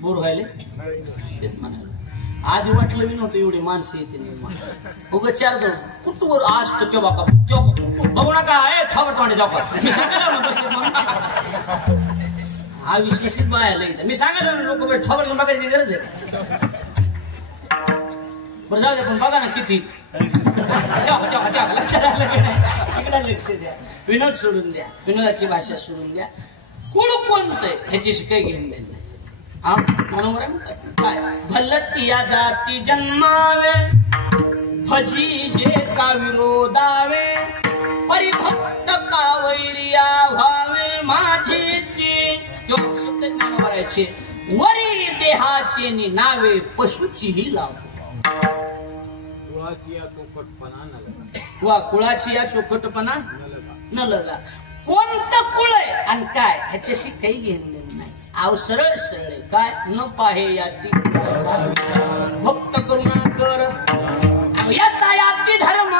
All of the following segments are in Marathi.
बोर व्हायले तेच म्हणाले. आधी वाटलं मी नव्हतं एवढी माणसं येते उगा चार दोन कुठवर आज तर तेव्हा का बघू नका थांबत तोंडे जाऊ हा विश्लेषित बायला इथं मी सांगायला लोक थांबत घेऊन बघायची गरज आहे. बरं जाऊ द्या पण बघा ना किती लक्षात आलं की नाही इकडे लक्ष द्या. विनोद सोडून द्या, विनोदाची भाषा सोडून द्या. कुळ कोणतंय ह्याची काही घेऊन द्या हा बरोबर काय भलत या जाती जन्मावे भजी जे का विरोधावे परिभक्त का वैरिया व्हावे माझी शब्द ज्ञान भरायचे वरी देहाचे नावे पशुची ही लाव कुळाची या चोखटपणा न लगा. कोणतं कुळ आहे आणि काय ह्याच्याशी काही घेणं नाही. आव सरळ सरळ काय न पाहे याती भक्त करुणा कर याता याती धर्म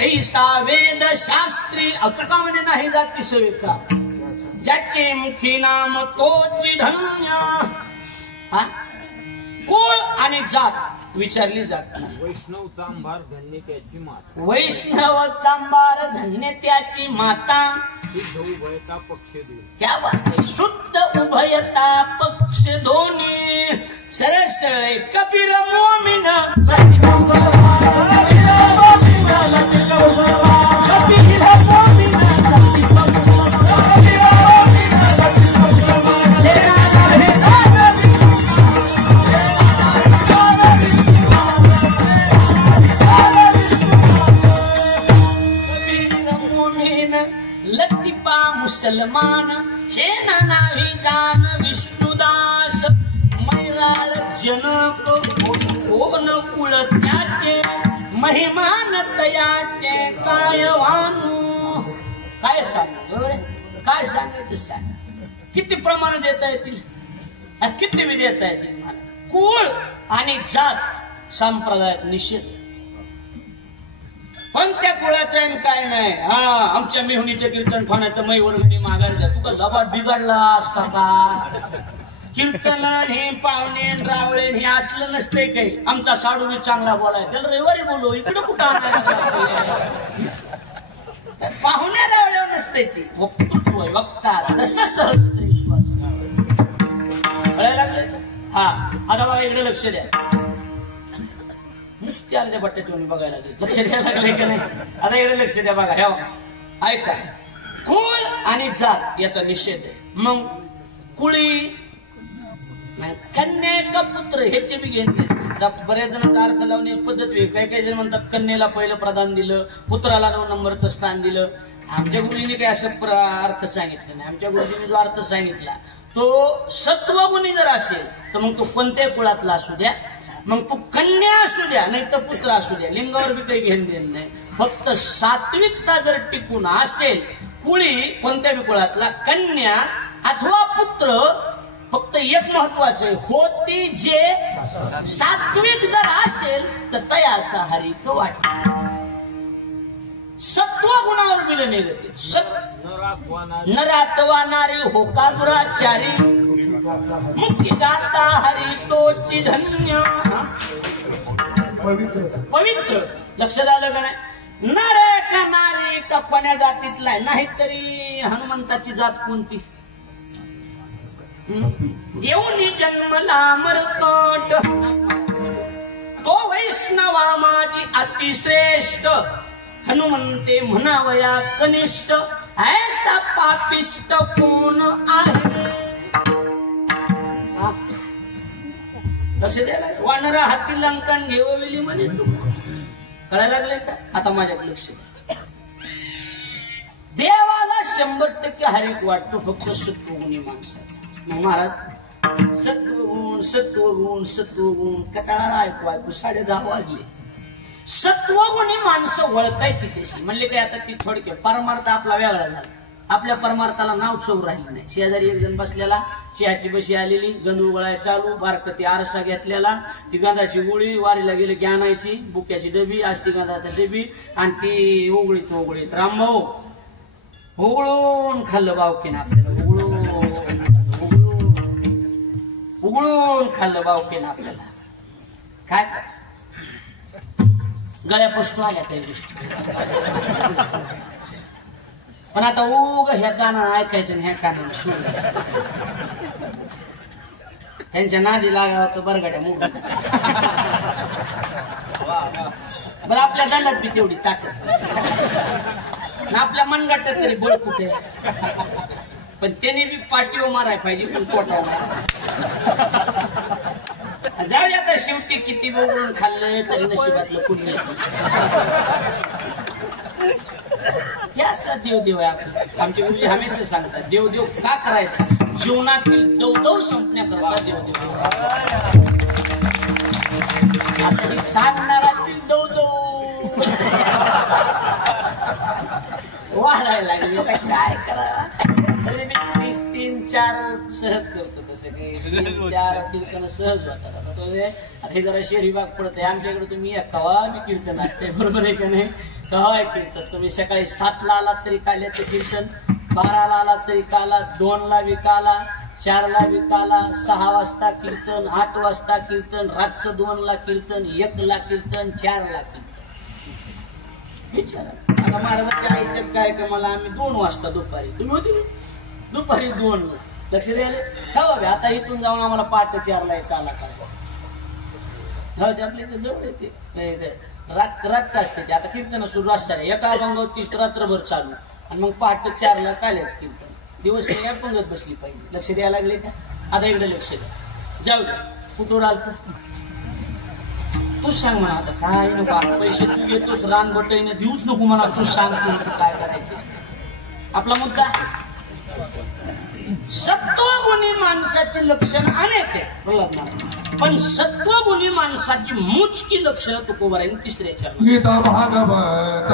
ऐसा वेद शास्त्री अका म्हणे नाही जाती सेविका ज्याचे मुखी नाम तोची धन्य. कुळ आणि जात विचारली जात नाही. वैष्णव चांभार धन्य त्याची माता वैष्णव चांभार धन्य त्याची माता शुद्ध उभयता पक्ष दोन्ही. क्या बात आहे शुद्ध उभयता पक्ष दोन्ही. सरळ सरळ कबीर मोमीन लतिपा मुसलमान शेना नावी जान विष्णुदास मैराळ जनक कोण कुळ त्याचे महिमान तयाचे काय वानू. काय सांग काय सांगायचं सांग. किती प्रमाण देता येतील किती बी देता येतील. कुळ आणि जात संप्रदायात निषेध. कोणत्या कुळाचं आणि काय नाही. हा आमच्या मेहुणीचं कीर्तन फाण्याचं मै वर्गणी मागायला तू का लबाड बिघडला असता का. कीर्तन हे पाहुणे रावळे हे असलं नसतंय काही. आमचा साडू बी चांगला बोलायचा त्याला रविवारी बोलू इकडे कुठं पाहुण्या रावळे नसते ते वक्तृत्व वक्ता तसं सहज विश्वास कळायला लागले. हा आता बघा इकडे लक्ष द्या. नुसते आले बट्टे ठेवून बघायला लक्ष द्यायला लागले की नाही. आता इकडे लक्ष द्या बघा ह्या ऐका कुळ आणि जात याचा निषेध आहे. मग कुळी कन्या का पुत्र ह्याचे बी घेतले. आता बऱ्याच जणांचा अर्थ लावण्याची पद्धत वेगळी. काही काही जण म्हणतात कन्येला पहिलं प्रदान दिलं पुत्राला 9 नंबरचं स्थान दिलं. आमच्या गुरुजीने काही असं अर्थ सांगितलं नाही. आमच्या गुरुजीने जो अर्थ सांगितला तो सत्वगुणी जर असेल तर मग तो कोणत्याही कुळातला असू द्या मग तू कन्या असू द्या नाही तर पुत्र असू द्या लिंगावर बी काही घेणं देणं नाही. फक्त सात्विकता जर टिकून असेल कुळी कोणत्या बी कुळातला कन्या अथवा पुत्र फक्त एक महत्वाचं होती जे सात्विक जर असेल तर तयाचा हरिक वाट. सत्व गुणावर बिल निगते नरातवा नारी होका दुराचारी मुक्ती दाता हरी तोची धन्य. पवित्र लक्षात आलं का नाही. नर का नारी का कोण्या जातीतला नाही तरी हनुमंताची जात कोणती. येऊन जन्मला मरकट तो वैष्णवा माझी अतिश्रेष्ठ हनुमंते म्हणावया कनिष्ठ ऐसा पापिष्ट कोण आहे. कसे द्यायला वानरा हाती लंकन घेवली म्हणे तू कळायला लागले का. आता माझ्याकडे लक्ष द्या. देवाला 100% हरिक वाटतो फक्त सत्वगुणी माणसाचा. महाराज सत्वगुण सत्वगुण सत्वगुण कटाळा ऐकू 10:30 वाजले. सत्वगुणी माणसं ओळखायची कशी म्हणले काय आता ती थोडक्यात परमार्थ आपला वेगळा झाला. आपल्या परमार्थाला नाव चव राहिलं नाही. शेजारी एक जण बसलेला, चहाची बशी आलेली, गंध उगळाय चालू, बारकती आरसा घेतलेला, ती गंधाची गोळी वारीला गेली की आणायची, बुक्याची डबी, आष्टी गंधाची डबी, आणि ती उघळीत रामभाऊ उघळून खाल्लं बावकीनं आपल्याला, उघळून खाल्लं बावकीनं आपल्याला. काय गळ्यापासून आल्या काही गोष्टी, पण आता उग ह्या कानानं ऐकायचं आणि ह्या कानानं सोडायचं. त्यांच्या नादी लागावं तर बरगाड्या मोड. बरं आपल्या दंडात बी तेवढी ताकद, आपल्या मनगटात तरी बळ कुठे, पण त्याने बी पाठीवर माराय पाहिजे, पण पोटावर जाऊ. आता शेवटी किती बोलून खाल्लं तरी नशिबातलं पुण्य. हे असतात देवदेव आहे आपलं. आमचे गुरुजी हमेशा सांगतात देवदेव का करायचं, जीवनातील दवदव संपण्याकरता देवदेव. आता सांगणाराची दवदव वाढायला लागली. काय करा, तरी मी 30-3-4 सहज करतो. तसं काही 3-4 कीर्तन सहज होतात. आता हे जरा शहरी भाग पडत आहे. आमच्याकडे तुम्ही कवा बी कीर्तन असते, बरोबर आहे का नाही? कवा कीर्तन तुम्ही सकाळी 7ला आलात तरी काल्याचं कीर्तन, 12ला आलात तरी काला, 2ला बी काला, 4ला बी काला, 6 वाजता कीर्तन, 8 वाजता कीर्तन, रातचं 2ला कीर्तन, 1ला कीर्तन, 4ला कीर्तन. विचारा आता महाराजांच्या आईच्याच कार्यक्रमाला आम्ही 2 वाजता दुपारी, तुम्ही होती दुपारी 2ला, लक्ष द्यायला सवय. आता इथून जाऊन आम्हाला 5:45ला येतं आला करायचं. आपल्या इथे जवळ येते, रात असते ते. आता कीर्तन सुरू असणार, एका अभंगावर 30 रात्रभर चालू, आणि मग 5:04ला काल्याच कीर्तन. दिवस काय पंगत बसली पाहिजे. लक्ष द्यायला लागले का? आता इकडे लक्ष द्या. जाऊ द्या, कुठून आल तर तूच सांग म्हणा. आता काय नको, पैसे तू घेतोस, रान बटाईने देऊच नको म्हणा, तूच सांग तू काय करायचे. आपला मुद्दा, सत्वगुणी माणसाची लक्षण अनेक आहे, पण सत्वगुणी माणसाची मोजकी लक्षणं तुकोबा राहील 3ऱ्या चरणात. गीता भागवत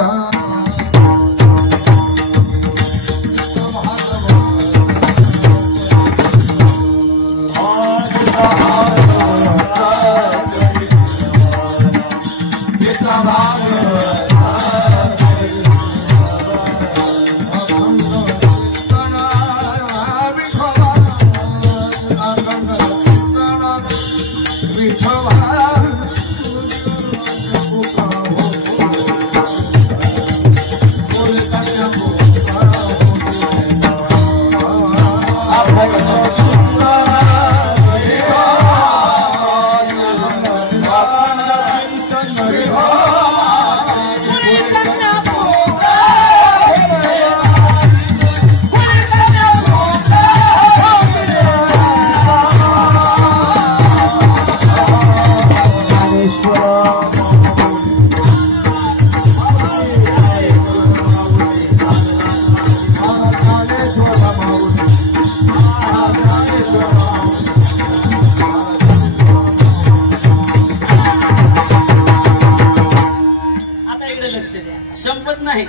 संपत नाही.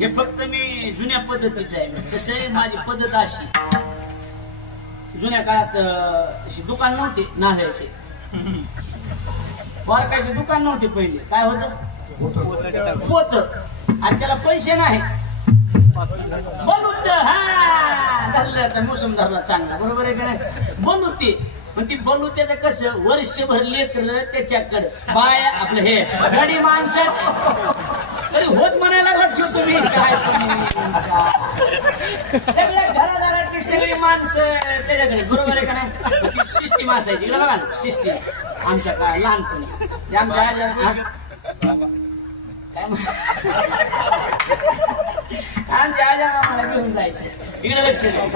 हे फक्त मी जुन्या पद्धतीचं आहे. कसं माझी पद्धत अशी, जुन्या काळात अशी दुकान नव्हते नारळाचे, बारकायचे दुकान नव्हते पहिले. काय होत पोत, आणि त्याला पैसे नाही. बलूत, हा धरलं तर मोसम धरला चांगला, बरोबर आहे का नाही? बलूते, पण ती बलूत्याचं कसं वर्षभर लेकरं त्याच्याकडे, बाया आपलं हे गडी माणसं तरी होत म्हणायला लागला तुम्ही. काय सगळ्या घरादारातली सगळी माणसं त्याच्याकडे, बरोबर आहे का नाही? सिस्टीम असायची बघा ना, सिस्टीम आमच्या काय लहानपणी आमच्या आमच्या आजा आम्हाला घेऊन जायचं. इकडे लक्ष द्या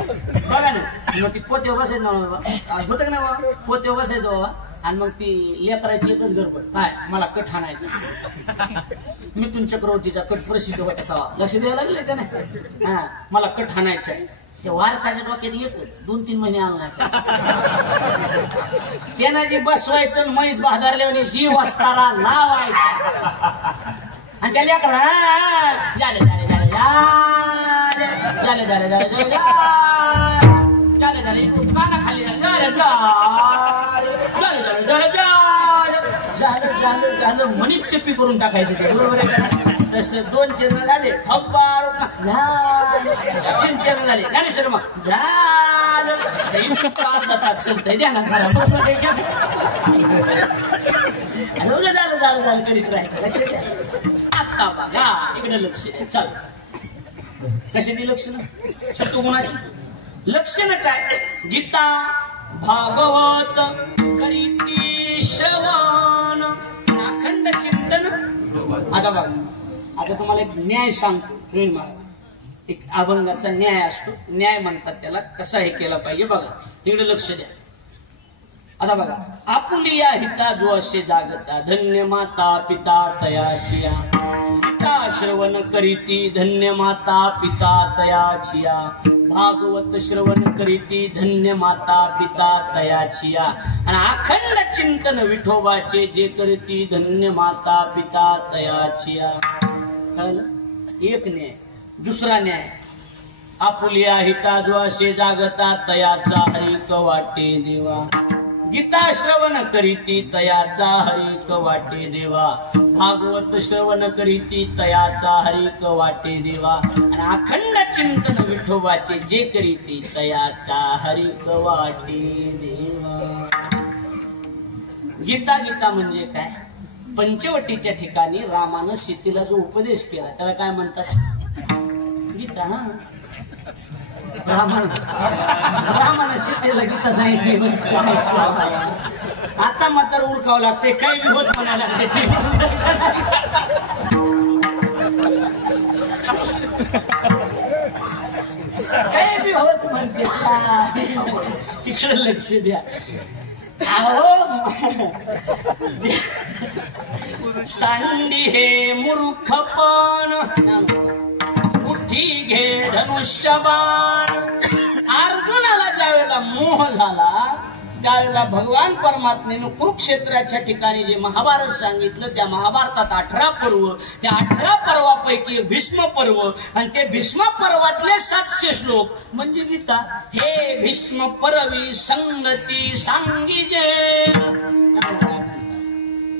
बघा ना. मग ती पोते बसायचं ना बाबा, होतं का ना बाबा, पोते बसायचं बाबा, आणि मग ती लेकरायची एकच गडबड, काय मला कट हाणायचं. मिथून चक्रवर्तीचा कट प्रसिद्ध होता. लक्ष द्यायला लागले का नाही? हा, मला कट हाणायचं आहे. ते वार त्याच्या डोक्यात येतो 2-3 महिने आला नाही त्यानं जी बसवायचं म्हैस बहादरल्याने जीव असताना लावायचा आणि त्या लेकरं झाले झाले झाले झाले झाले झाले झाले झाले झाले काना खाली झाले झाले झाले झाले झालं झालं झालं म्हणीच चिप्पी करून टाकायचं ते बरोबर आहे का तसं 2 चरण झाले 3 चरण झाले ज्ञानेश्वर मग झालं चलतंय द्या ना खरा झालं झालं झालं करीत राहायचं लक्ष द्या आता बघा इकडे लक्ष द्या चल कशाची लक्षणं सत्वगुणाची लक्षणं काय गीता भागवत करीती श्रवण अखंड चिंतन आता बघा आता तुम्हाला एक न्याय सांगतो सुनील महाराज एक अभंगाचा न्याय असतो न्याय म्हणतात त्याला कसा हे केला पाहिजे बघा इकडे लक्ष द्या आता बघा आपुलिया हिता जो असे जागता धन्य माता पिता तयाचिया पिता श्रवण करीती धन्य माता पिता तयाचिया भागवत श्रवण करीती धन्य माता पिता तयाचिया आणि अखंड चिंतन विठोबाचे जे करती धन्य माता पिता तयाचिया कळलं एक न्याय दुसरा न्याय आपुलिया हिता जो असे जागता तयाचा हरिक वाटे देवा गीता श्रवण करीती तयाचा हरिक वाटे देवा भागवत श्रवण करीती तयाचा हरिक वाटे देवा आणि अखंड चिंतन विठोबाचे जे करीती तयाचा हरिक वाटे देवा गीता गीता म्हणजे काय पंचवटीच्या ठिकाणी रामानं सीतेला जो उपदेश केला त्याला काय म्हणतात गीता ना रामानं सीतेला गीता सांगितली आता मात्र उरकावं लागते काही बी होत म्हणायला लागते काही बी होत म्हणते तिकडे लक्ष द्या सांडी हे मूर्खपण उठी घे धनुष्यबाण अर्जुनाला ज्यावेळेला मोह झाला त्यावेळेला भगवान परमात्मेनं कुरुक्षेत्राच्या ठिकाणी जे महाभारत सांगितलं त्या महाभारतात 18 पर्व त्या 18 पर्वापैकी भीष्म पर्व आणि ते भीष्म पर्वातले 700 श्लोक म्हणजे गीता हे भीष्म परवी संगती सांगीजे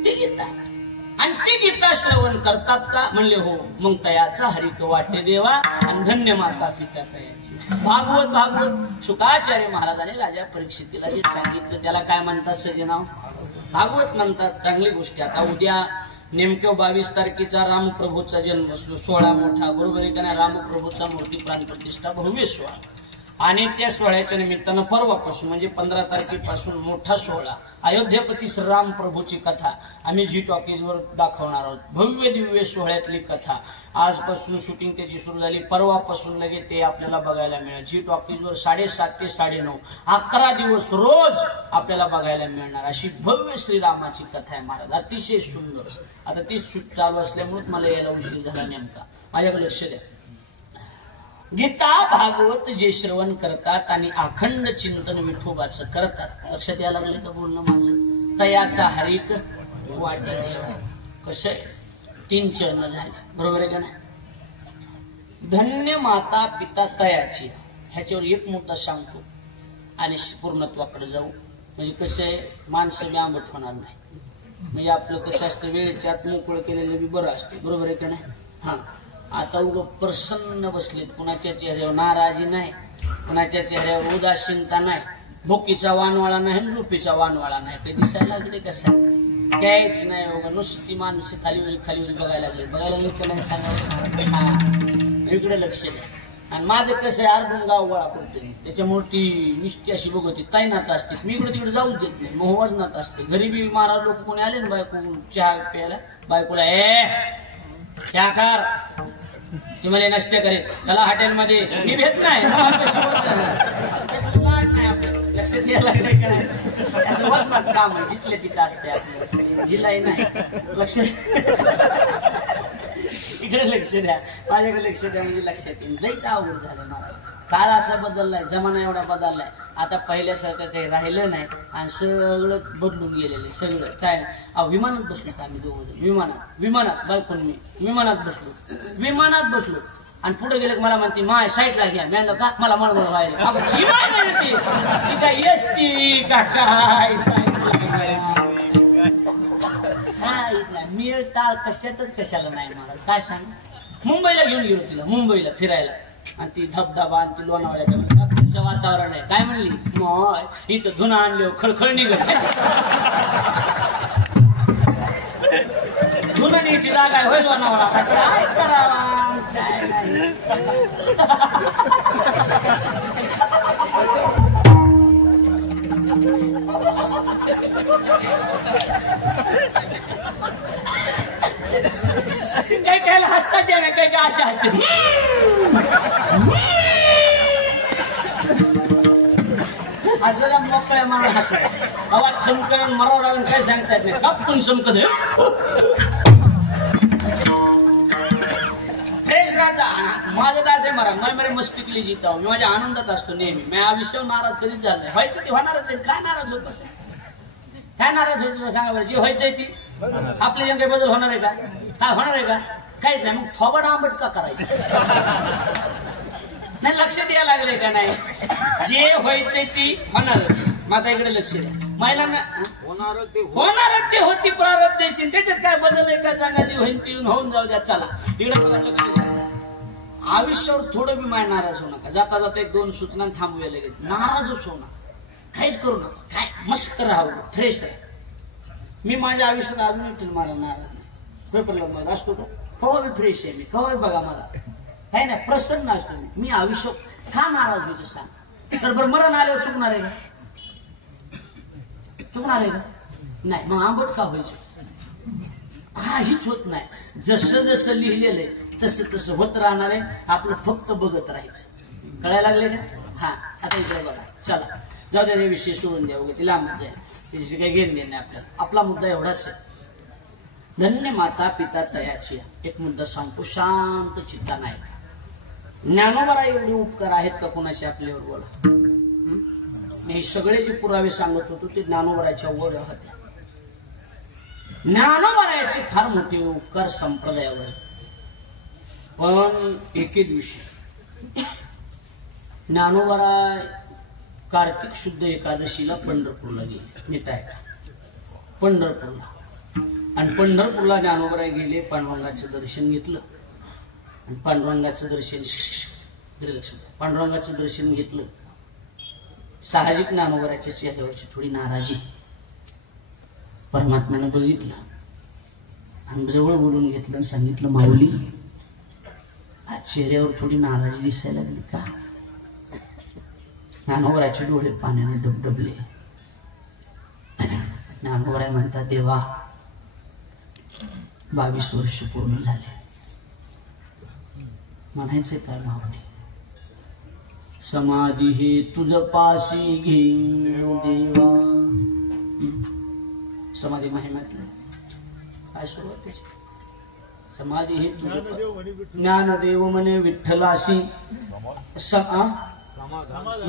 ती गीता आणि ती गीता श्रवण करतात का म्हणले हो मग तयाचा हरिक वाटे देवा आणि धन्य माता पिता तयाची भागवत शुकाचार्य महाराजांनी राजा परीक्षितीला जे सांगितलं त्याला काय म्हणतात सजनाव भागवत म्हणतात चांगली गोष्टी आता उद्या नेमक्या 22 तारखेचा रामप्रभूचा जन्म सोहळा मोठा बरोबर आहे का नाही रामप्रभूचा मूर्ती प्राण प्रतिष्ठा भव्य सोहळा आणि त्या सोहळ्याच्या निमित्तानं परवापासून म्हणजे 15 तारखेपासून मोठा सोहळा अयोध्यापती श्रीराम प्रभूची कथा आम्ही जी टॉकीजवर दाखवणार आहोत भव्य दिव्य सोहळ्यातली कथा आजपासून शूटिंग त्याची सुरू झाली परवापासून लगेच ते आपल्याला बघायला मिळेल जी टॉकीजवर 7:30 ते 9:30 11 दिवस रोज आपल्याला बघायला मिळणार अशी भव्य श्रीरामाची कथा आहे महाराज अतिशय सुंदर आता ती शूट चालू असल्यामुळे मला यायला उशीर झाला नेमका माझ्याकडे लक्ष द्या गीता भागवत जे श्रवण करतात आणि अखंड चिंतन विठोबाचं करतात लक्षात यायला लागले का बोलणं माझं तयाचा हरिक वाटे कसं 3 चरण झाले बरोबर आहे का नाही धन्य माता पिता तयाची ह्याच्यावर एक मुद्दा सांगतो आणि पूर्णत्वाकडे जाऊ म्हणजे कसं आहे माणसं बी आंबट होणार नाही म्हणजे आपलं कसं असतं वेळेच्या आत मोकळं केलेलं बी बरं असतं बरोबर आहे का नाही हा आता उगं प्रसन्न बसलेत कुणाच्या चेहऱ्यावर नाराजी नाही कुणाच्या चेहऱ्यावर उदासीनता नाही भोकीचा वानवाळा नाही झोपीचा वानवाळा नाही ते दिसायला लागले कसं काहीच नाही उगं नुसती माणसं खालीवरी बघायला लागले का नाही सांगायला हा इकडे लक्ष द्या आणि माझं कसं आहे अर्धून गाव गोळा करतो त्याच्यामुळे ती निष्ठी अशी बघती ताईनात असते मी इकडे तिकडे जाऊच देत नाही मोह वजनात असते गरीबी महाराज लोक कोणी आले ना बायको चहा प्यायला बायकोला क्या कर ती मला नसते करेल त्याला हॉटेलमध्ये मी भेट नाही लक्षात यायला लागले का नाही असं वजनात काम आहे जिथले तिथं असते आपलं जिल्हाही नाही लक्ष इकडे लक्ष द्या माझ्याकडे लक्ष द्या म्हणजे लक्षात येईल लईच आवड झालं मला काळ असा बदललाय, जमाना एवढा बदललाय, आता पहिल्यासारखं काही राहिलं नाही आणि सगळं बदलून गेलेलं आहे सगळं. काय नाही, विमानात बसलो का आम्ही दोघं, विमानात बायकोन मी विमानात बसलो आणि पुढे गेले मला म्हणते माय साईडला घ्या. मी म्हणलं का, मला मळमळ व्हायला काय एसटी का काय मी टाळ कशातच कशाला नाही मला काय सांग. मुंबईला घेऊन गेलो तिला, मुंबईला फिरायला, आणि ती धबधबा आणि ती लोणावळ्याचं कसं वातावरण आहे. काय म्हणली, मग इथं धुना आणले खळखळ निघत धुनानीची जागा आहे होय लोणावळा, काय करावा काय नाही. काही कायला हसताच आहे, काही काय अशा हसते. हसायला मोकळ्या म्हणून हसत आवाज चमकन मराव लागून काय सांगता येत नाही. कापून चमकत फ्रेश राहता. माझं तर असे मरा मी बरे मस्ती केली जिता मी माझ्या आनंदात असतो नेहमी. मी आयुष्यावर नाराज कधीच झालं नाही. व्हायचं ते होणारच आहे. काय नाराज होत असेल, काय नाराज व्हायचं सांगा बरं. जे व्हायचंय ती आपल्या जे काही बदल होणार आहे का, काय होणार आहे का, काहीच नाही. मग थोबड आंबट का करायचं नाही. लक्ष द्यायला लागले का नाही, जे व्हायचंय ती होणारच. माझा इकडे लक्ष द्या. महिलांना होणार ते होती प्रारब्धाची, त्याच्यात काय बदल आहे का सांगायची, होईन ती होऊन जाऊ द्या. चला इकडे बघा, लक्ष द्या. आयुष्यावर थोडं बी माय नाराज होऊ नका. जाता जाता एक दोन सूचना थांबवायला लागेल. नाराजच होऊ नका, काहीच करू नका. काय मस्त राहावं, फ्रेश आहे. मी माझ्या आयुष्यात अजून मला नाराज नाही. पेपरला मला असतो का, कवा बी फ्रेश आहे मी, कवा बघा मला आहे ना प्रसन्न असतो मी आयुष्यात. का नाराज होईल सांग तर बरं. मरण आल्यावर चुकणार आहे का, चुकणार आहे का नाही. मग आंबट का व्हायचं, काहीच होत नाही. जसं जसं लिहिलेलं आहे तसं तसं होत राहणार आहे. आपलं फक्त बघत राहायचं. कळायला लागले का. हा आता इकडे बघा. चला जाऊ द्या, विषय सोडून द्या. उगा ती लांब आहे, त्याची काही घेण देणं नाही आपल्याला. आपला मुद्दा एवढाच आहे. धन्य माता पिता तयाची. एक मुद्दा सांगतो, शांत चित्ता नाही. ज्ञानोबा एवढे उपकार आहेत का कोणाचे आपल्यावर बोला. मी सगळे जे पुरावे सांगत होतो ते ज्ञानोबराच्या वर होत्या. ज्ञानोबराचे फार मोठे उपकार संप्रदायावर. पण एके दिवशी ज्ञानोबराय कार्तिक शुद्ध एकादशीला पंढरपूरला गेले. नीट आहे पंढरपूरला. आणि पंढरपूरला ज्ञानोबराय गेले, पांडुरंगाचं दर्शन घेतलं. आणि पांडुरंगाचं दर्शन पांडुरंगाचं दर्शन घेतलं. साहजिक ज्ञानोबराच्या चेहऱ्यावरची थोडी नाराजी परमात्म्यानं बघितलं आणि जवळ बोलून घेतलं आणि सांगितलं, माऊली आज चेहऱ्यावर थोडी नाराजी दिसायला लागली का. ज्ञानोबराचे डोळे पाण्याने डबडबले. ज्ञानोबराय म्हणतात, देवा 22 वर्ष पूर्ण झाले. म्हणायचंय काय माऊली, समाधी हे तुझ पाशी घेऊन देवा. समाधी महिम्यातलं काय सुरुवात त्याची. समाधी हे तुझ ज्ञानदेव म्हणे विठ्ठलाशी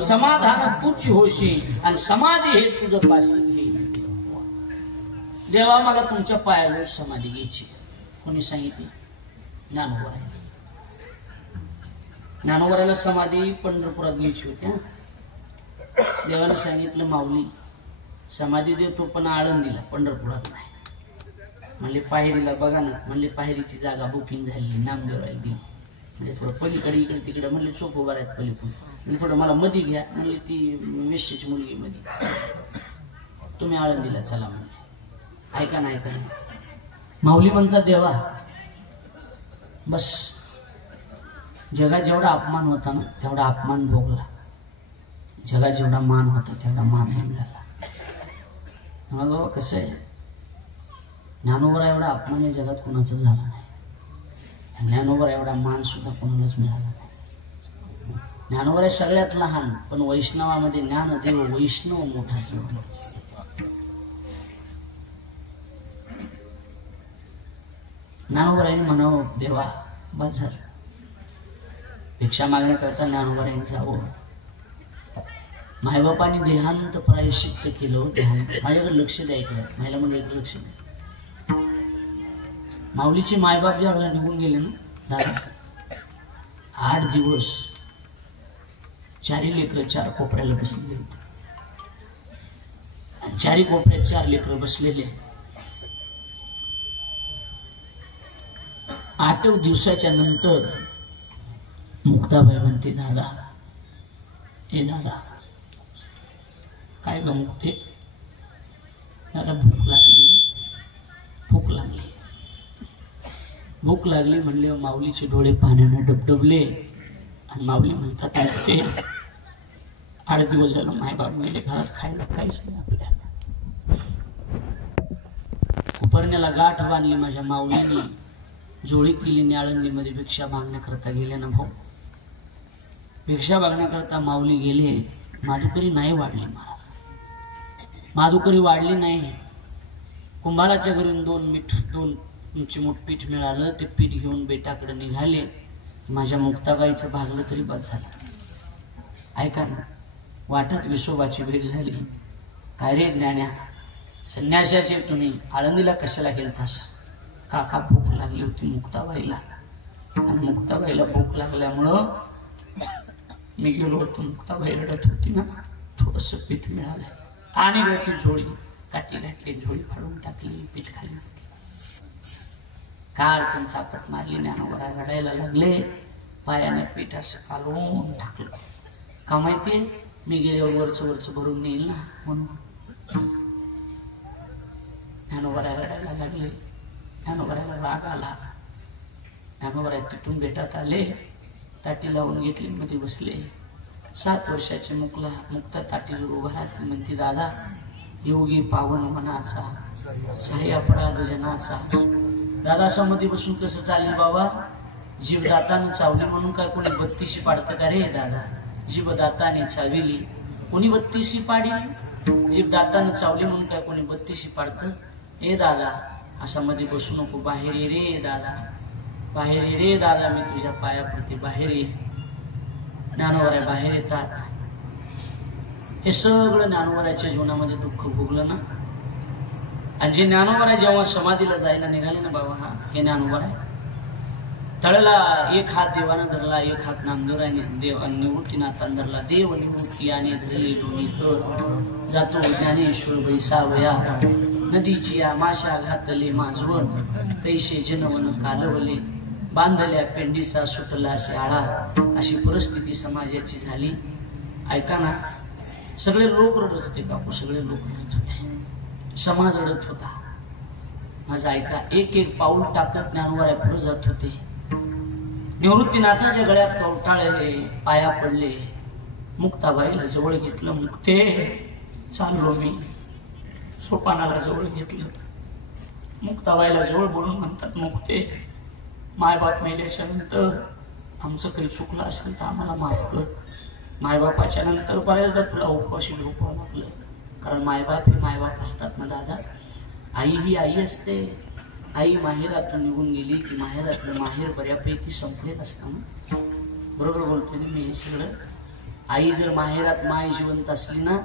समाधान तुझी होशी आणि समाधी हे तुझ पाशी घेईन देवा. मला तुमच्या पायावर समाधी घ्यायची. कोणी सांगितली, ज्ञानोबराय. ज्ञानोबरायला समाधी पंढरपुरात घ्यायची होती. देवानं सांगितलं, माऊली समाधी देतो पण आळंदीला, पंढरपुरात नाही. म्हणले पायरीला बघा ना. म्हणले पायरीची जागा बुकिंग झाली, नामदेवराय गेली. म्हणजे थोडं पलीकडे इकडे तिकडे. म्हणले चोख उभा आहेत पलीकडून. म्हणजे थोडं मला मधी घ्या. म्हणले ती वेश्याची मुलगी मध्ये, तुम्ही आळंदीला चला. म्हणले ऐका ना ऐका ना. माऊली म्हणतात, देवा बस जगात जेवढा अपमान होता ना तेवढा अपमान भोगला. जगात जेवढा मान होता तेवढा मान मिळाला. मग बाबा कसं आहे, ज्ञानोबरा एवढा अपमान या जगात कोणाचा झाला नाही. ज्ञानोबरा एवढा मान सुद्धा कोणालाच मिळाला नाही. ज्ञानोबरा सगळ्यात लहान, पण वैष्णवामध्ये ज्ञानदेव वैष्णव मोठा समजला. ज्ञानोबराने म्हणावं, देवा बस झालं. भिक्षा मागण्याकरता ज्ञानोबारांनी जावं. मायबापाने देहांत प्रायश्चित्त केलं. देहांत माझ्याकडे लक्ष द्यायचं, महिला मंडळीकडे लक्ष द्या. माऊलीचे मायबाप ज्या वेळेला निघून गेले ना दादा, 8 दिवस 4 लेकरं 4 कोपऱ्याला बसलेले होते. 4 कोपऱ्यात 4 लेकरं बसलेले. 8 दिवसाच्या नंतर मुक्ताबाई म्हणते, दादा हे दादा काय ग मुक्ते, दादा भूक लागली, भूक लागली, भूक लागली म्हणले. माऊलीचे डोळे पाण्याने डबडबले आणि माऊली म्हणतात, ते 8 दिवस झालं मायबाप म्हणजे घरात खायला काहीच नाही आपल्याला. उपरण्याला गाठ बांधली माझ्या माऊलीने, जोळी केली. आळंदीमध्ये भिक्षा मागण्याकरता गेले ना भाऊ, भिक्षा मागण्याकरता माऊली गेले. माधुकरी नाही वाढली महाराज, माधुकरी वाढली नाही. कुंभाराच्या घरून 2 चिमूट पीठ मिळालं. ते पीठ घेऊन बेटाकडे निघाले. माझ्या मुक्ताबाईचं भागलं तरी बस झालं. ऐका ना, वाटात विसोबाची भेट झाली. काय रे ज्ञान्या, संन्यासाचे तुम्ही आळंदीला कशाला गेलतास? काका भूक लागली होती मुक्ताबाईला, आणि मुक्ताबाईला भूक लागल्यामुळं मी गेलो होतो. मुक्ताबाई रडत होती ना, थोडंसं पीठ मिळालं आणि ती झोळी काठी घातली, झोळी फाडून टाकली, पीठ खाली टाकली. काळ पण चापट मारली. ज्ञानोबा रडायला लागले. पायाने पीठ असं कालवून टाकलं. का माहितीये, मी गेल्यावर वरचं भरून नेईल ना म्हणून. ज्ञानोबा रडायला लागले. ज्ञानोबाला राग आला. ज्ञानोबा तिथून भेटात आले, ताटी लावून घेतली, मध्ये बसले. 7 वर्षाची मुक्ता ताटीवर उभा राहते. म्हणते, दादा योगी पावन मनाचा, साई अपराध जनाचा. दादा मध्ये बसून कसं चालेल बाबा? जीव दाताने चावली म्हणून काय कोणी 32 पाडतं का रे दादा? जीव दाताने चाविली कोणी 32 पाडली? जीव दाताने चावली म्हणून काय कोणी 32 पाडतं? ए दादा असा मध्ये बसू नको, बाहेर ये रे दादा, बाहेर ये रे दादा, मी तुझ्या पायापुरती बाहेर ये. ज्ञानोबा बाहेर येतात. हे सगळं ज्ञानोबाच्या जीवनामध्ये दुःख भोगलं ना. आणि जे ज्ञानोबा जेव्हा समाधीला जायला निघाले ना बाबा, हा हे ज्ञानोबा तळला. 1 हात देवानं धरला, 1 हात नामदेवराने देव निवृत्तीनाथान धरला. देव निवृत्ती आणि धरले दोन्ही तर जातो ज्ञानेश्वर बैसावया. नदीची या माशा घातले माझवर, तैसे जनवन कालवले. बांधल्या पेंडीचा सुटला शाळा. अशी परिस्थिती समाजाची झाली. ऐका ना, सगळे लोक रडत होते काकू, सगळे लोक रडत होते, समाज रडत होता. माझं ऐका, एक पाऊल टाकत ज्ञानोबा पुढे जात होते. निवृत्तीनाथाच्या गळ्यात कवटाळले, पाया पडले. मुक्ताबाईला जवळ घेतलं. मुक्ते चाललो मी. सोपानाला जवळ घेतलं. मुक्ताबाईला जवळ बोलून म्हणतात, मुक्ते मायबाप मेल्याच्या नंतर आमचं काही चुकलं असेल तर आम्हाला माफ कर. मायबापाच्या नंतर बऱ्याचदा तुला उपवाशी झोपावं लागलं, कारण मायबाप हे मायबाप असतात ना दादा. आई ही आई असते. आई माहेरातून निघून गेली की माहेरातलं माहेर बऱ्यापैकी संपलेत असतं ना. बरोबर बोलतोय ना मी हे सगळं. आई जर माहेरात माय जिवंत असली ना,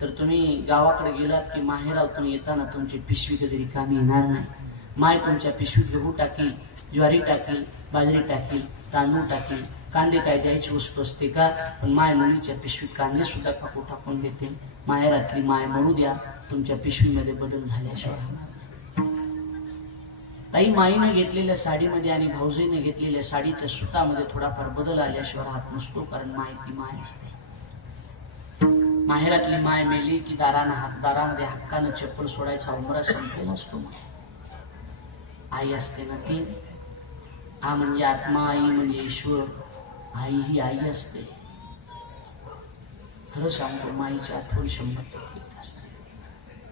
तर तुम्ही गावाकडे गेलात की माहेरातून येताना तुमची पिशवी कधी रिकामी येणार नाही. माय तुमच्या पिशवीत गहू टाकील, ज्वारी टाकील, बाजरी टाकील, तांदूळ टाकील. कांदे काय द्यायची वस्तू असते का? पण माय मुलीच्या पिशवीत कांदे सुद्धा कापू टाकून देते. माहेरातली माय मरू द्या, तुमच्या पिशवीमध्ये बदल झाल्याशिवाय. ताई माईने घेतलेल्या साडीमध्ये आणि भाऊजीने घेतलेल्या साडीच्या सुतामध्ये थोडाफार बदल आल्याशिवाय राहत नसतो, कारण माय ती माय असते. माहेरातली माय मेली की दारामध्ये हक्कानं चप्पल सोडायचा उमरा संपलेला असतो. आई असते ना ती. आ म्हणजे आत्मा, आई म्हणजे ईश्वर. आई ही आई असते. खरं सांगतो, माईची आठवण 100% असते.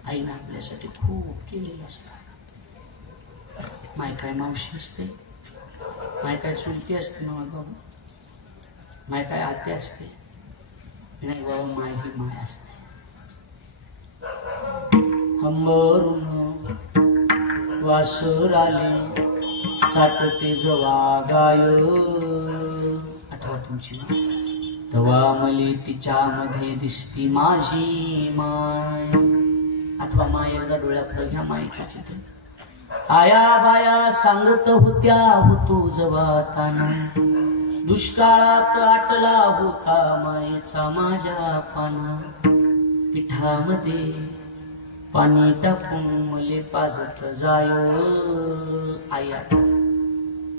आईने आपल्यासाठी खूप केलेलं असतं. माय काय मावशी असते, माय काय चुलती असते ना बाबा, माय काय आते असते. नाही बाबा, माय ही माय असते. हंबरून वासर आले चाटते जवा गाय. आठवत तुमची माय. तेव्हा मले तिच्यामध्ये दिसती माझी माय. आठवा माय एकदा डोळ्यापुढे घ्या माईचं चित्र. आया बाया सांगत होत्या होतो जवाताना, दुष्काळात आटला होता मायेचा माझ्या पाना. पिठामध्ये पाणी टाकून मले पाजत जाय आया.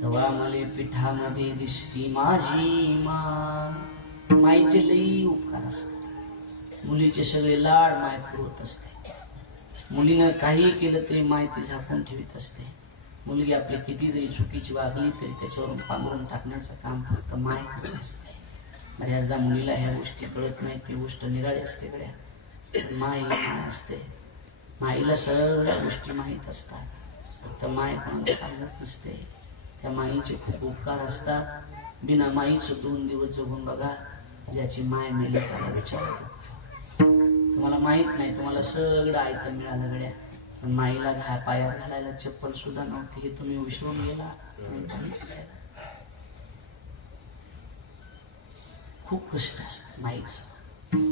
तेव्हा मले पिठामध्ये दिसती माझी माय. माईचे लई उपकार असतात. मुलीचे सगळे लाड माय पुरवत असते. मुलीनं काही केलं तरी माय ती झाकून ठेवीत असते. मुलगी आपली किती जरी चुकीची वागली तरी त्याच्यावरून पांघरून टाकण्याचं काम फक्त माय करत असते. बऱ्याचदा मुलीला ह्या गोष्टी कळत नाही. ती गोष्ट निराळी असते गड्या. माय ही माय असते. माईला सगळ्या गोष्टी माहीत असतात. फक्त माय कोणाला सांगत नसते. त्या माईचे खूप उपकार असतात. बिना माईचं 2 दिवस जगून बघा. ज्याची माय मेली त्याला विचार. तुम्हाला माहित नाही, तुम्हाला सगळं आयतं मिळालं गड्या, पण माईला पायात घालायला चप्पल सुद्धा नव्हती. हे तुम्ही विसरून गेला. खूप कष्ट असत माईच. नरून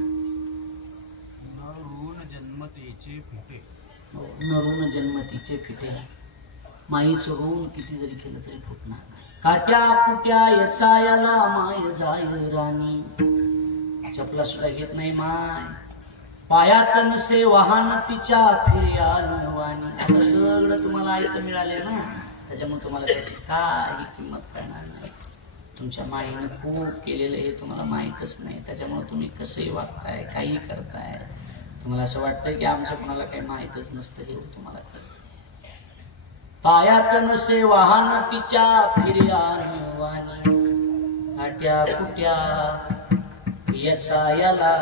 जन्मतीचे फिटे. माईचं ऋण किती जरी केलं तरी फुटणार नाही. काट्या कुट्या याचा याला माय जाय राणी. चपला सुद्धा घेत नाही माय. पायात नसे वाहन तिच्या फिर्यालवाणी. आता सगळं तुम्हाला ऐकं मिळाले ना, त्याच्यामुळे तुम्हाला त्याची काही किंमत करणार नाही. तुमच्या माईने खूप केलेलं हे तुम्हाला माहीतच नाही. त्याच्यामुळे तुम्ही कसंही वागताय, काही करताय, तुम्हाला असं वाटतंय की आमचं कोणाला काही माहीतच नसतं. हे तुम्हाला कळतं. पायात नसे वाहन तिच्या फिर्यालवाणी. काट्या कुट्या याचा याला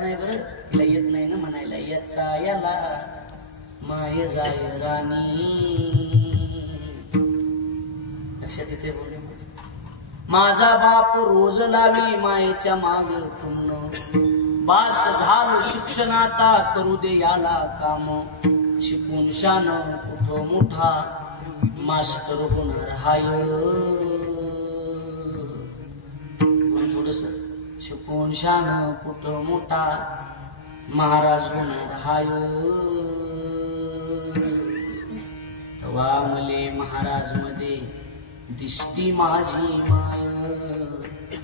नाही बरं, तिला येत नाही ना म्हणायला. याचा याला माय जाय राणी. लक्षात येते बोलणे. माझा बाप रोज लावी मायेच्या माग टुमणं. बास झालं शिक्षणाता करू दे याला काम. शिकून शान कुठं मोठा मास्तर होणार हाय. थोडस शिकून शान कुठं मोठा महाराज होणार हाय. तेव्हा मले महाराज मध्ये दिसती माझी माय.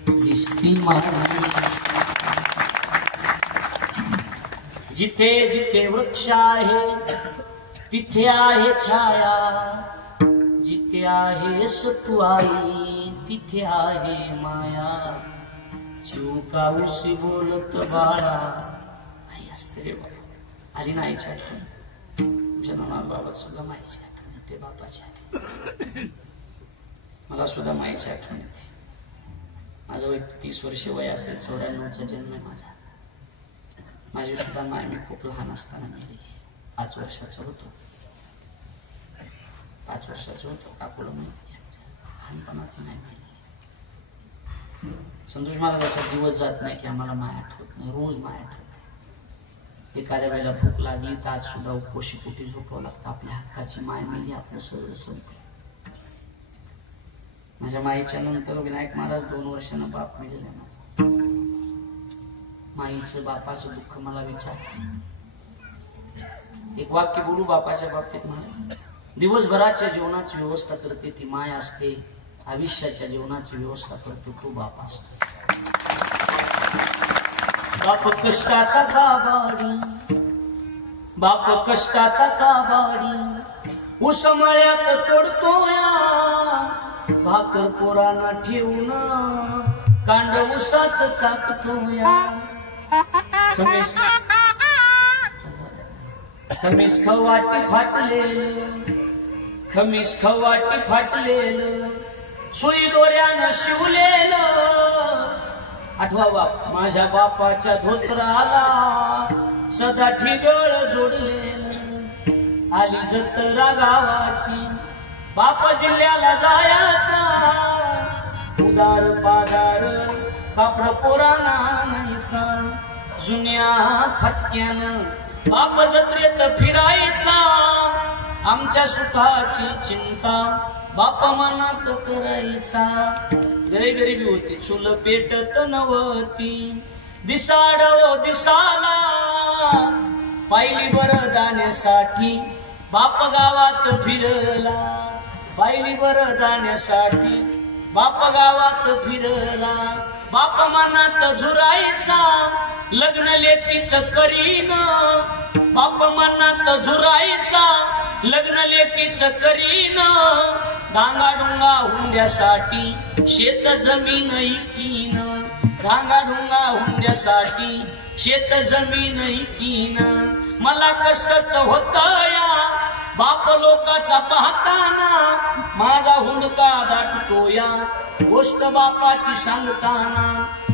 दिसती माझी. जिथे जिथे वृक्ष आहे तिथे आहे छाया. जिथे आहे तू आई तिथे आहे माया. चिवकाऊशी बोलत बाळा. आई असते रे बाबा. आली नाही आठवण. तुमच्या नाना बाबा सुद्धा माईची आठवण येते. बापाची आठवण. मला सुद्धा माईची आठवण येते. माझं वय 30 वर्ष वय असेल. 94चा जन्म आहे माझा. माझी सुद्धा माय मी खूप लहान असताना मेली. 5 वर्षाचा होतो. 5 वर्षाचं होतो. काकुला माहिती लहानपणात नाही माहिती. संतोष मला असा दिवस जात नाही की आम्हाला माय आठवत नाही. रोज माय आठवते. एखाद्या वेळेला भूक लागली तर आज सुद्धा उपोषी पोटी झोपावं लागतं. आपल्या हक्काची माय मेली. आपलं सगळं संपलं. माझ्या माईच्या नंतर विनायक महाराज 2 वर्षानं बाप मेलेला माझा. माईचं बापाचं दुःख मला विचार. एक वाक्य बोलू बापाच्या बाबतीत. महाराज दिवसभराच्या जेवणाची व्यवस्था करते ती माय असते. आयुष्याच्या जेवणाची व्यवस्था करतो तो बाप असतो. बाप कष्टाचा काबाडी. बाप कष्टाचा काबाडी. उसमळ्यात तोडतोया. भाकर पोरांना ठेवून कांड उसाच चाकतोया. खमीस खवाटी फाटलेलं. खमीस खवाटी फाटलेलं. सुई दोऱ्यानं शिवलेलं. आठवा बाप. माझ्या बापाच्या धोत्राला सदा ठिगळ जोडलेलं. आली जत्रा गावाची. बाप जिल्ह्याला जायाचा. उदार पादार कापड पोरांना आणायचा. जुन्या फटक्यानं बाप जत्रेत फिरायचा. आमच्या सुखाची चिंता बाप मनात करायचा. लय गरिबी होती, चूल पेटत नव्हती, दिसाड दिसाला पाहिली बरदाण्यासाठी बाप गावात फिरला, पाहिली बरदाण्यासाठी बाप गावात फिरला, बाप मनात झुरायचा लग्न लेकीच करीन, बाप मनात झुरायचा लग्न लेकीच करीन, डांगा डुंगा हुंड्यासाठी शेत जमीन इकीन, डांगा डुंगा हुंड्यासाठी शेत जमीन इकीन, मला कष्टच होत या बाप लोकाचा पाहताना, माझा हुंडका दाटतो या गोष्ट बापाची सांगताना,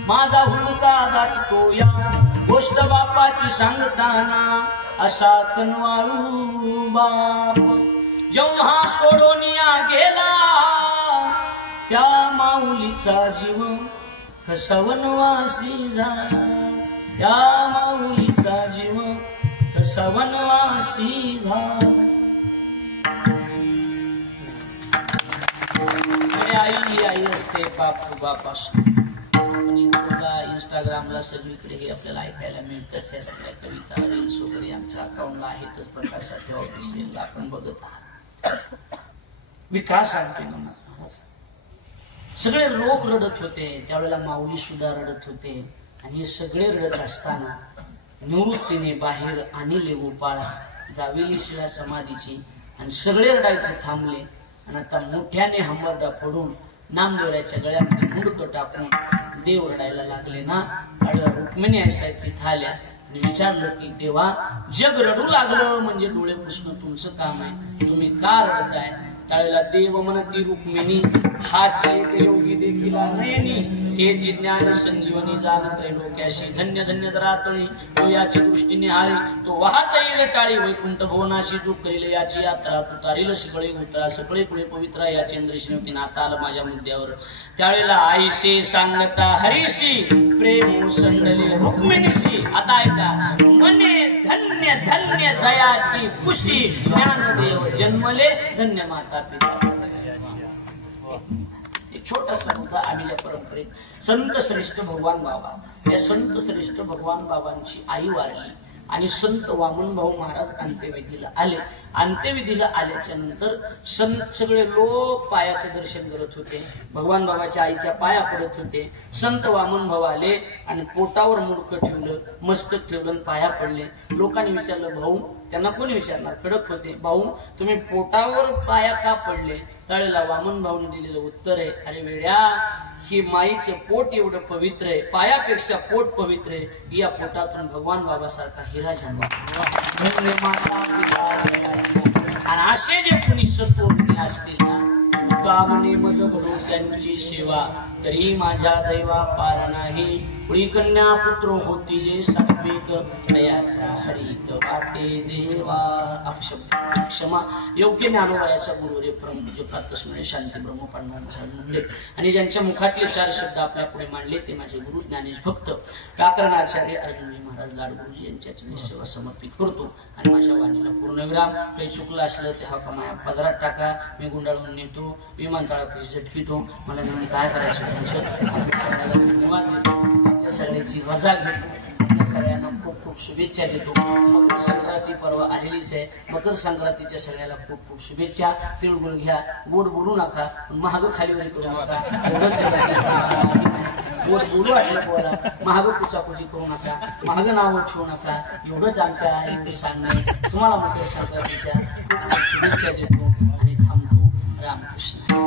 माझा हुंडका दाटतो या गोष्ट बापाची सांगताना, असा कनवाळू बाप जेव्हा सोडोनिया गेला, त्या माऊलीचा जीव कसा वनवासी झाला, त्या माऊलीचा जीव कसा वनवासी झाला. आई आई असते, बाप तो बाप असतो. आणि इंस्टाग्रामला सगळीकडे हे आपल्याला ऐकायला मिळतच. या सगळ्या कविता रील्स वगैरे आमच्या अकाउंटला आहेतच प्रकाशाच्या ऑफिशियलला आपण बघत आहात. विकास सांगते महाराज. सगळे लोक रडत होते त्यावेळेला, माऊली सुद्धा रडत होते. आणि हे सगळे रडत असताना निवृत्तीने बाहेर आणले गोपाळा जावेली शिळा समाधीची, आणि सगळे रडायचे थांबले. आणि आता मोठ्याने हंबरडा फोडून नामदेवराच्या गळ्यामध्ये मुंडकं टाकून देव रडायला लागले ना. रुक्मिणी आई साहेब तिथं आल्या आणि विचारलं की देवा, जग रडू लागलं म्हणजे डोळे पुसणं तुमचं काम आहे, तुम्ही का रडताय? त्यावेळेला देव म्हणती रुक्मिणी, हाच एक योगी देखील नयनी, हे ज्ञान संजीवनी जाणत डोक्याशी, धन्य धन्य रातळी तो याची दृष्टीने आळी, तो वाहत येईल टाळी वैकुंठ भुवनाशी, तू करील याची यात्रा, तू तारील सगळे उतरा, सगळे पुढे पवित्रा या चंद्रशी होती नाता आलं माझ्या मुद्द्यावर. त्यावेळेला आईशी सांगता हरीशी प्रेम संडले रुक्मिणीशी. आता ऐका, मने धन्य धन्य जयाची खुशी, ज्ञानदेव जन्मले धन्य माता पिता. छोटासा होता आम्हीच्या परंपरेत संत श्रेष्ठ भगवान बाबा. या संत श्रेष्ठ भगवान बाबांची आई वारली आणि संत वामन भाऊ महाराज अंत्यविधीला आले. अंत्यविधीला आल्याच्या नंतर संत सगळे लोक पायाचं दर्शन करत होते, भगवान बाबाच्या आईच्या पाया पडत होते. संत वामन भाऊ आले आणि पोटावर मुडकं ठेवलं, मस्तक ठेवलं, पाया पडले. लोकांनी विचारलं भाऊ, त्यांना कोणी विचारणार, कडक होते, भाऊ तुम्ही पोटावर पाया का पडले? त्यावेळेला वामन भाऊने दिलेलं उत्तर आहे, अरे वेड्या, हे माईचं पोट एवढं पवित्र आहे, पायापेक्षा पोट पवित्र आहे. या पोटातून भगवान बाबासारखा हिरा जन्म. आणि असे जे कुणी सत्वगुणी असतील ना, कामने मज भरू त्यांची सेवा, तरी माझ्या दैवा पार नाही. पुढी कन्या पुत्र होती जे सात्विक, दयाचा हरित वाटे देवा. अपशब्द क्षमा योग्य ज्ञानोबराच्या गुरुवरे परमपूज्य प्रातस्मरण शांती ब्रह्मपांडव म्हणले. आणि ज्यांच्या मुखातले 4 शब्द आपल्या पुढे मांडले ते माझे गुरु ज्ञानेश भक्त व्याकरणाचार्य अर्जुनजी महाराज लाडगुरुजी यांच्या चरणी सेवा समर्पित करतो. आणि माझ्या वाणीला पूर्णविराम. काही चुकलं असलं ते हा कमाया पदरात टाका. मी गुंडाळून नेतो, विमानतळापाशी झटकितो. मला नेहमी काय करायचं सगळ्याला धन्यवाद देतो, आपल्या सगळ्याची रजा घेतो, आपल्या सगळ्यांना खूप खूप शुभेच्छा देतो. मकर संक्रांती पर्व आलेलीच आहे. मकर संक्रांतीच्या सगळ्याला खूप खूप शुभेच्छा. तिळगुळ घ्या, गोड बोलू नका, महाग खालीवरी करू नका. गोड बोलू वाटलं पोरा, महाग पुचापुची करू नका, महाग नावं ठेवू नका. एवढंच आमच्या इथे सांगणे. तुम्हाला मकर संक्रांतीच्या खूप खूप शुभेच्छा देतो आणि थांबतो. रामकृष्ण.